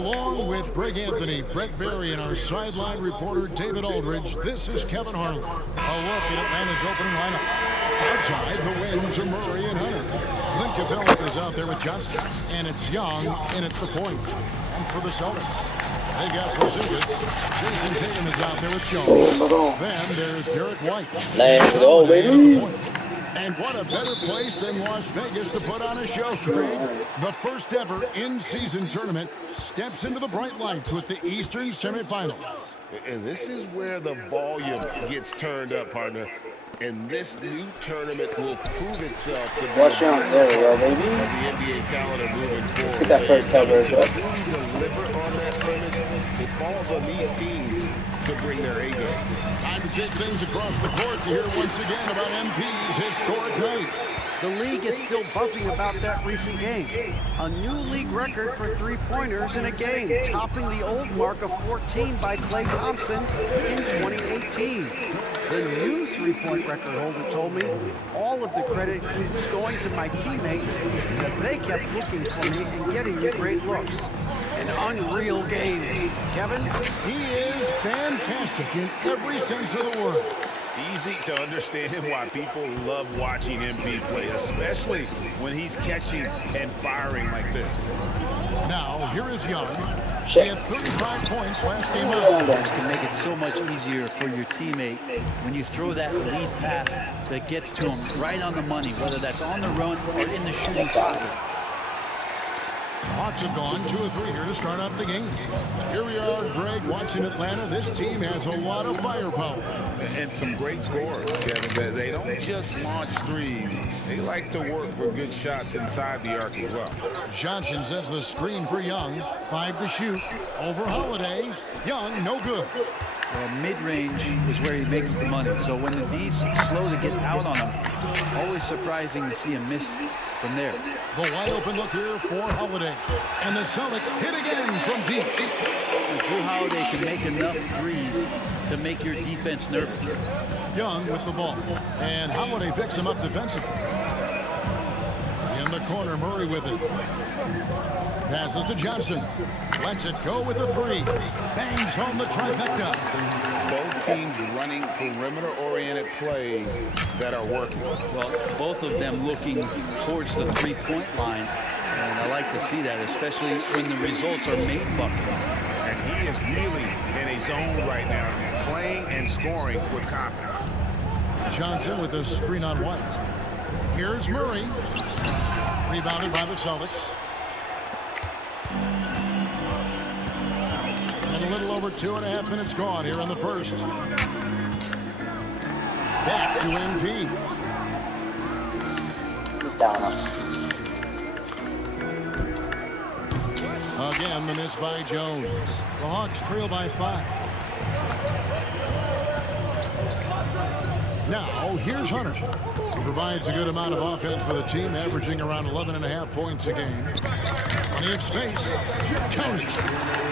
Along with Greg Anthony, Brett Berry, and our sideline reporter David Aldridge, this is Kevin Harlan. A look at Atlanta's opening lineup. Outside, the wings are Murray and Hunter. Clint Capella is out there with Johnson, and it's Young in at the point. And for the Celtics, they got Porzingis. Jason Tatum is out there with Jones. Then there's Derek White. Let's go, baby. And what a better place than Las Vegas to put on a show, Craig. The first ever in-season tournament steps into the bright lights with the Eastern semifinals. And this is where the volume gets turned up, partner. And this new tournament will prove itself to be Watch out, there we go, baby. the NBA calendar moving forward. Get that first cover, To truly deliver on that premise, it falls on these teams to bring their A game. Time to take things across the court to hear once again about MP's historic night. The league is still buzzing about that recent game. A new league record for three-pointers in a game, topping the old mark of 14 by Klay Thompson in 2018. The new three-point record holder told me all of the credit was going to my teammates because they kept looking for me and getting me great looks. An unreal game. Kevin? He is fantastic in every sense of the word. Easy to understand why people love watching MP play, especially when he's catching and firing like this. Now, here is Young. He had 35 points last game out. This can make it so much easier for your teammate when you throw that lead pass that gets to him right on the money, whether that's on the run or in the shooting pocket. Hawks have gone 2 of 3 here to start out the game. Here we are, Greg, watching Atlanta. This team has a lot of firepower. And some great scores, Kevin. They don't just launch threes. They like to work for good shots inside the arc as well. Johnson sets the screen for Young. 5 to shoot. Over Holiday. Young, no good. Well, mid-range is where he makes the money. So when the D's slow to get out on him, always surprising to see him miss from there. The wide open look here for Holiday. And the Celtics hit again from deep. Drew Holiday can make enough threes to make your defense nervous. Young with the ball. And Holiday picks him up defensively. In the corner, Murray with it. Passes to Johnson. Lets it go with the 3. Bangs home the trifecta. Both teams running perimeter-oriented plays that are working. Well, both of them looking towards the three-point line. And I like to see that, especially when the results are made buckets. And he is really in a zone right now, playing and scoring with confidence. Johnson with a screen on White. Here's Murray. Rebounded by the Celtics. And a little over 2.5 minutes gone here in the first. Back to MP. Again, the miss by Jones. The Hawks trail by 5. Now, here's Hunter. He provides a good amount of offense for the team, averaging around 11.5 points a game. Plenty of space. Count it.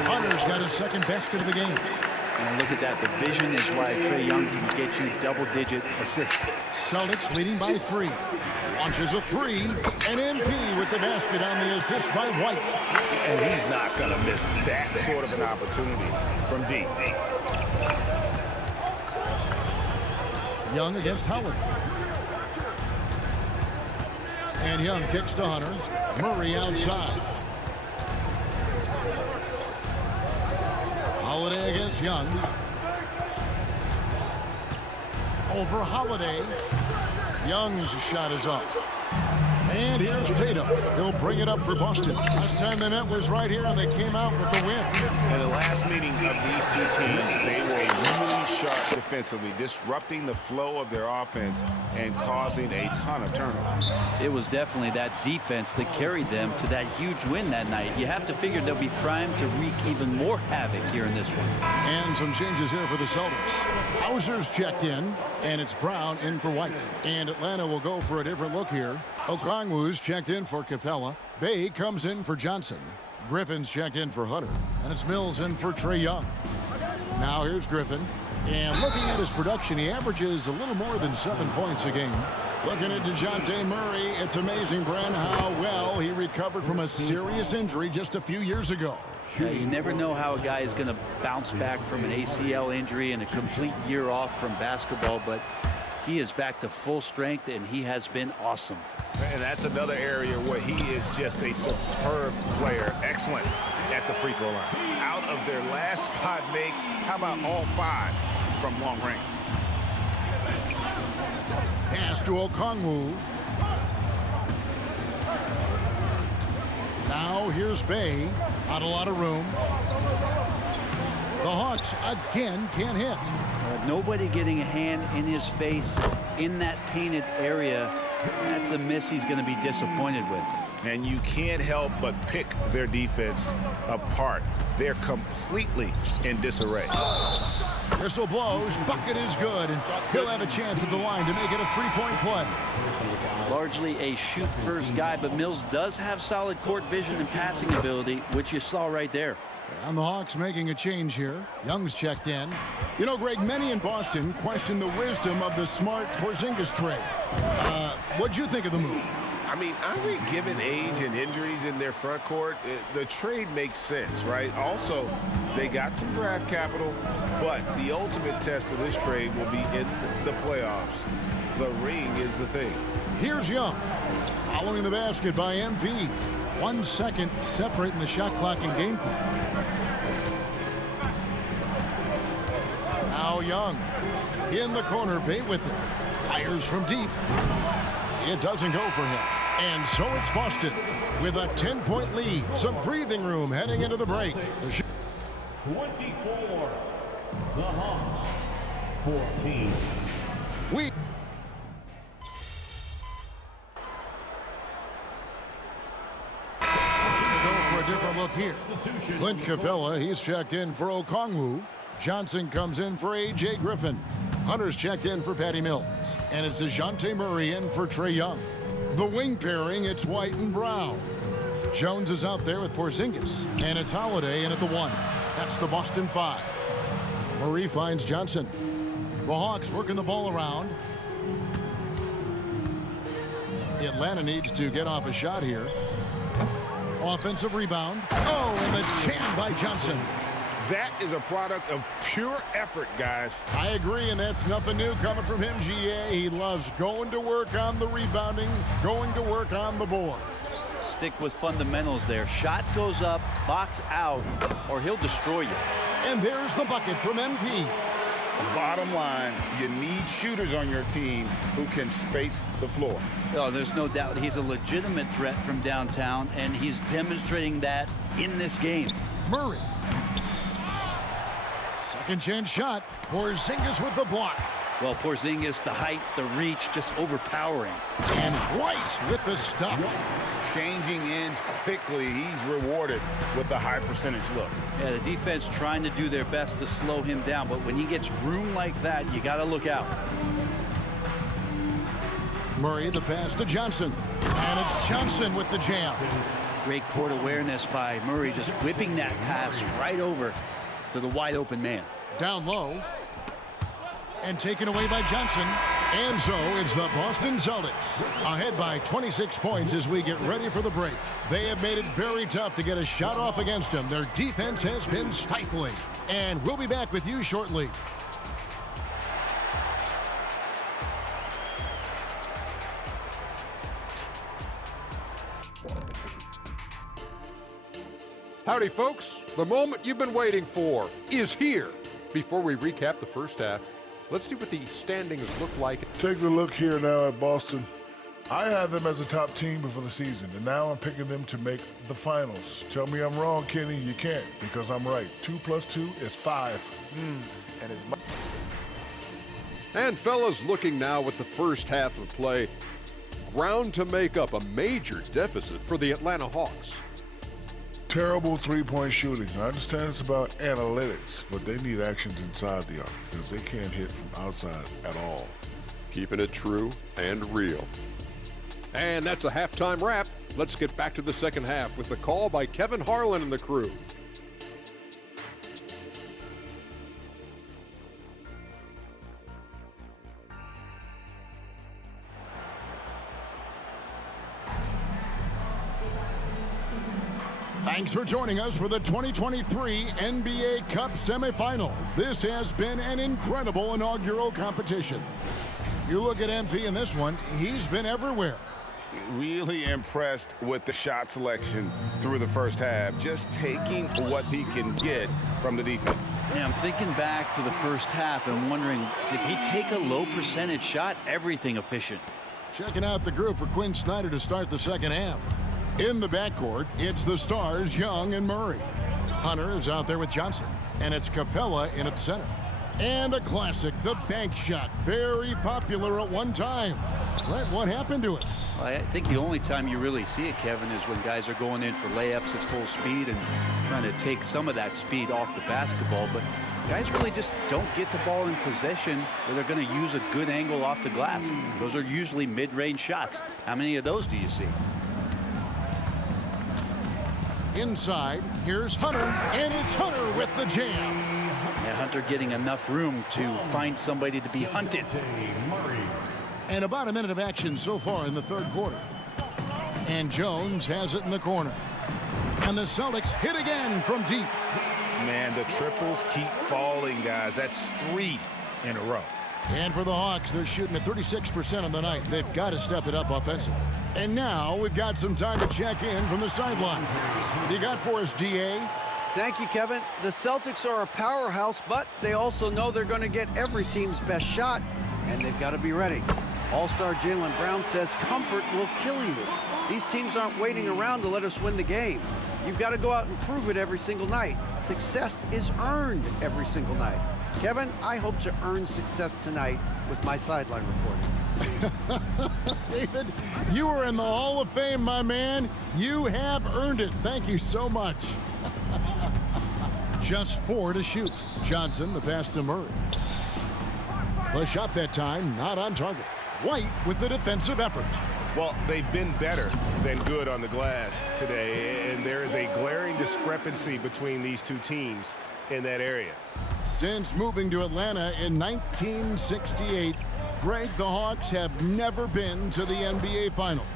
Hunter's got his second basket of the game. And look at that. The vision is why Trae Young can get you double-digit assists. Celtics leading by 3. Launches a 3. And MP with the basket on the assist by White. And he's not going to miss that sort of an opportunity from deep. Young against Howard. And Young kicks to Hunter. Murray outside. Holiday against Young. Over Holiday. Young's shot is off. And here's Tatum. He'll bring it up for Boston. Last time they met was right here, and they came out with the win. In the last meeting of these two teams, they were really sharp defensively, disrupting the flow of their offense and causing a ton of turnovers. It was definitely that defense that carried them to that huge win that night. You have to figure they'll be primed to wreak even more havoc here in this one. And some changes here for the Celtics. Hauser's checked in, and it's Brown in for White. And Atlanta will go for a different look here. Okongwu's checked in for Capella. Bay comes in for Johnson. Griffin's checked in for Hunter. And it's Mills in for Trae Young. Now here's Griffin. And looking at his production, he averages a little more than 7 points a game. Looking at DeJounte Murray, it's amazing, Bren, how well he recovered from a serious injury just a few years ago. Yeah, you never know how a guy is going to bounce back from an ACL injury and a complete year off from basketball, but he is back to full strength, and he has been awesome. And that's another area where he is just a superb player. Excellent at the free throw line. Out of their last 5 makes, how about all 5 from long range? Pass to Okongwu. Now here's Bay. Not a lot of room. The Hawks again can't hit. Nobody getting a hand in his face in that painted area. That's a miss he's going to be disappointed with. And you can't help but pick their defense apart. They're completely in disarray. Whistle blows. Bucket is good, and he'll have a chance at the line to make it a 3-point play. Largely a shoot-first guy, but Mills does have solid court vision and passing ability, which you saw right there. And the Hawks making a change here. Young's checked in. You know, Greg, many in Boston question the wisdom of the Smart Porzingis trade. What'd you think of the move? I mean, I think given age and injuries in their front court, the trade makes sense, right? Also, they got some draft capital, but the ultimate test of this trade will be in the playoffs. The ring is the thing. Here's Young. Following the basket by MP. 1 second separating the shot clock and game clock. Now Young. In the corner, Bay with it. Fires from deep. It doesn't go for him. And so it's Boston with a 10-point lead. Some breathing room heading into the break. 24. The Hawks. 14. We go for a different look here. Clint Capella, he's checked in for Okongwu. Johnson comes in for A.J. Griffin. Hunter's checked in for Patty Mills. And it's DeJounte Murray in for Trae Young. The wing pairing, it's White and Brown. Jones is out there with Porzingis. And it's Holiday in at the 1. That's the Boston 5. Murray finds Johnson. The Hawks working the ball around. Atlanta needs to get off a shot here. Offensive rebound. Oh, and the jam by Johnson. That is a product of pure effort, guys. I agree, and that's nothing new coming from him, GA. He loves going to work on the rebounding, going to work on the board. Stick with fundamentals there. Shot goes up, box out, or he'll destroy you. And there's the bucket from MP. Bottom line, you need shooters on your team who can space the floor. Oh, there's no doubt he's a legitimate threat from downtown, and he's demonstrating that in this game. Murray. Second chance shot. Porzingis with the block. Well, Porzingis, the height, the reach, just overpowering. And White with the stuff. Changing ends quickly. He's rewarded with a high percentage look. Yeah, the defense trying to do their best to slow him down, but when he gets room like that, you got to look out. Murray, the pass to Johnson. And it's Johnson with the jam. Great court awareness by Murray, just whipping that pass right over to the wide open man. Down low. And taken away by Johnson. And so it's the Boston Celtics ahead by 26 points as we get ready for the break. They have made it very tough to get a shot off against them. Their defense has been stifling. And we'll be back with you shortly. Howdy, folks. The moment you've been waiting for is here. Before we recap the first half, let's see what the standings look like. Take a look here now at Boston. I had them as a top team before the season, and now I'm picking them to make the finals. Tell me I'm wrong, Kenny. You can't, because I'm right. 2 + 2 is 5. And it's And fellas, looking now at the first half of play, ground to make up a major deficit for the Atlanta Hawks. terrible three-point shooting. I understand it's about analytics, but they need actions inside the arc because they can't hit from outside at all. Keeping it true and real. And that's a halftime wrap. Let's get back to the second half with the call by Kevin Harlan and the crew. Thanks for joining us for the 2023 NBA Cup semifinal. This has been an incredible inaugural competition. You look at MP in this one, he's been everywhere. Really impressed with the shot selection through the first half, just taking what he can get from the defense. Yeah, I'm thinking back to the first half and wondering, did he take a low percentage shot? Everything efficient. Checking out the group for Quinn Snyder to start the second half. In the backcourt, it's the stars Young and Murray. Hunter is out there with Johnson, and it's Capella in at center. And a classic, the bank shot, very popular at one time. Right, what happened to it? Well, I think the only time you really see it, Kevin, is when guys are going in for layups at full speed and trying to take some of that speed off the basketball. But guys really just don't get the ball in possession where they're going to use a good angle off the glass. Those are usually mid-range shots. How many of those do you see? Inside, here's Hunter, and it's Hunter with the jam. And Hunter getting enough room to find somebody to be hunted. And about a minute of action so far in the third quarter. And Jones has it in the corner. And the Celtics hit again from deep. Man, the triples keep falling, guys. That's 3 in a row. And for the Hawks, they're shooting at 36% on the night. They've got to step it up offensively. And now we've got some time to check in from the sideline. What you got for us, DA? Thank you, Kevin. The Celtics are a powerhouse, but they also know they're going to get every team's best shot, and they've got to be ready. All-star Jaylen Brown says comfort will kill you. These teams aren't waiting around to let us win the game. You've got to go out and prove it every single night. Success is earned every single night. Kevin, I hope to earn success tonight with my sideline reporting. David, you are in the Hall of Fame, my man. You have earned it. Thank you so much. Just 4 to shoot. Johnson, the pass to Murray. The shot that time, not on target. White with the defensive effort. Well, they've been better than good on the glass today, and there is a glaring discrepancy between these two teams in that area. Since moving to Atlanta in 1968, Greg, the Hawks have never been to the NBA Finals.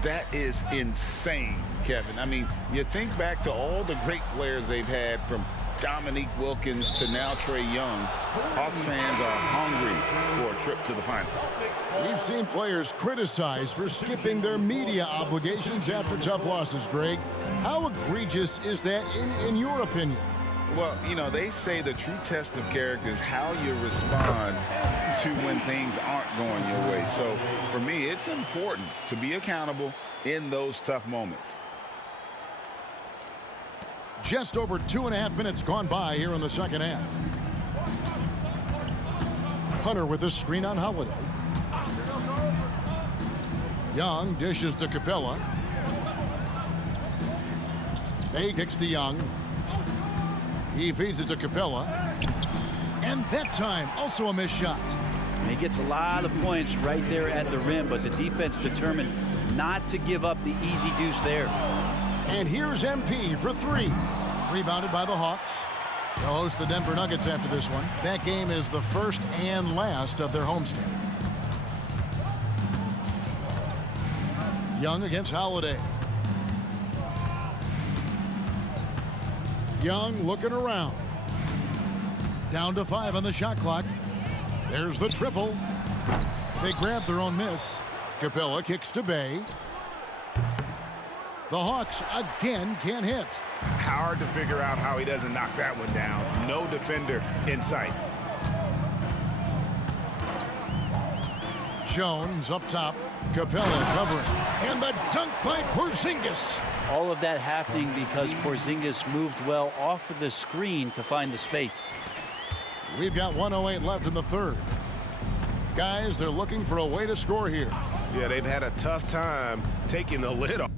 That is insane, Kevin. I mean, you think back to all the great players they've had, from Dominique Wilkins to now Trae Young. Hawks fans are hungry for a trip to the finals. We've seen players criticized for skipping their media obligations after tough losses, Greg. How egregious is that in your opinion? Well, you know, they say the true test of character is how you respond to when things aren't going your way. So, for me, it's important to be accountable in those tough moments. Just over 2.5 minutes gone by here in the second half. Hunter with a screen on Holiday. Young dishes to Capella. Bay kicks to Young. He feeds it to Capella. And that time, also a missed shot. And he gets a lot of points right there at the rim, but the defense determined not to give up the easy deuce there. And here's MP for 3. Rebounded by the Hawks. They'll host the Denver Nuggets after this one. That game is the first and last of their homestand. Young against Holiday. Young looking around. Down to 5 on the shot clock. There's the triple. They grab their own miss. Capella kicks to Bay. The Hawks again can't hit. Hard to figure out how he doesn't knock that one down. No defender in sight. Jones up top. Capella covering. And the dunk by Porzingis. All of that happening because Porzingis moved well off of the screen to find the space. We've got 1:08 left in the third. Guys, they're looking for a way to score here. Yeah, they've had a tough time taking the lid off.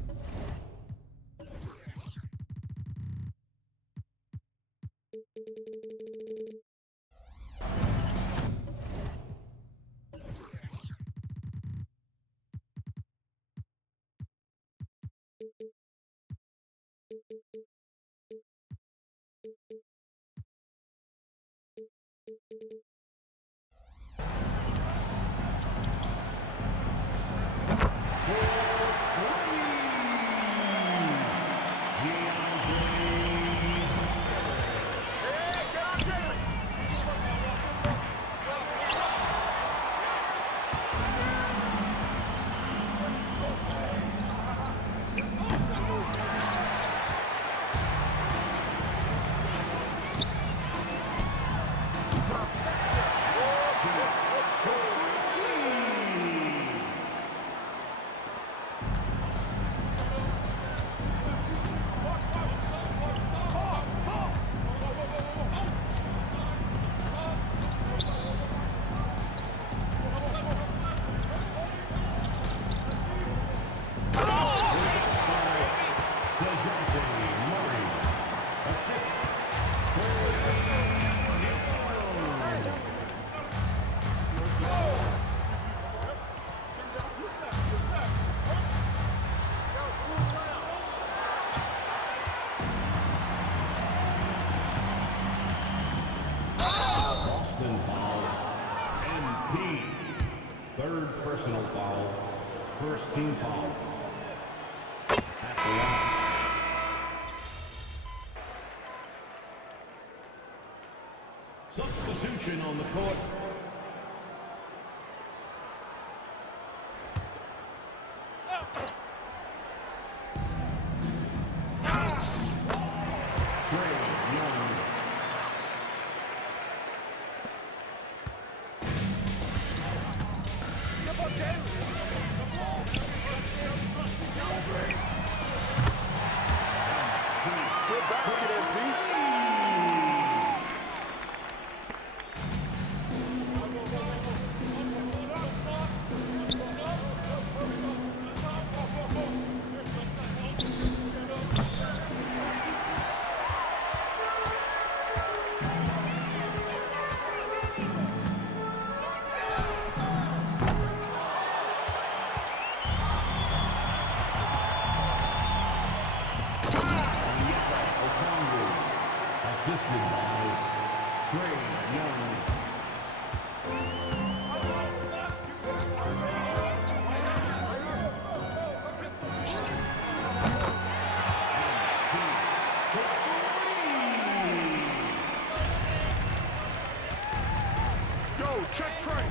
Boston foul. MP. Third personal foul. First team foul. At the line. Substitution on the court. Trae Young. Assisted by Trae Young. Go, check Trae.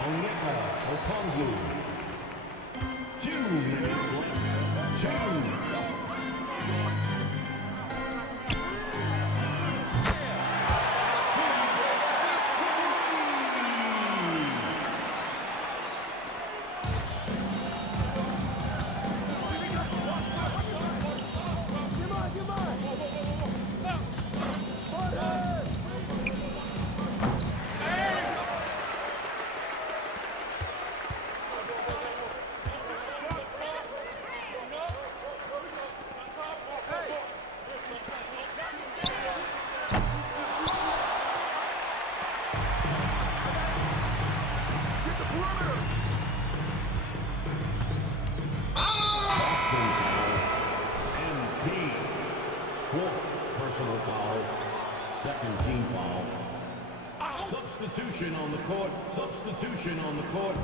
Onyeka Okongwu. 2 minutes left. 2. Personal foul. Second team foul. Substitution on the court. Substitution on the court.